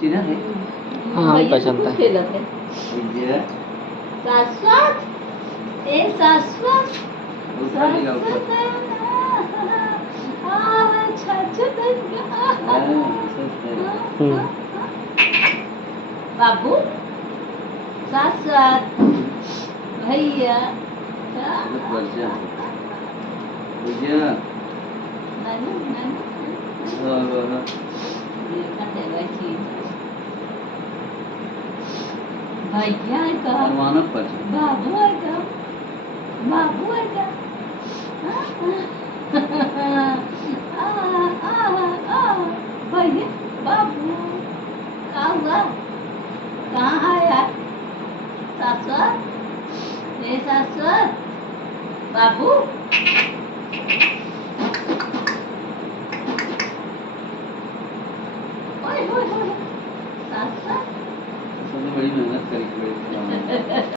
सीधा है। हाँ हल्का चलता है। ये शाश्वत ए शाश्वत ऊपर लिखा ऊपर। बाबू शाश्वत भैया बहुत बढ़िया। भैया नानू नानू ये कटे बैठी भैया का मानव पर बाबू है का बाबू है का भैया बाबू क्या हुआ कहाँ आया शाश्वत ए शाश्वत बाबू ओए ओए ओए शाश्वत सबसे बड़ी मेहनत करी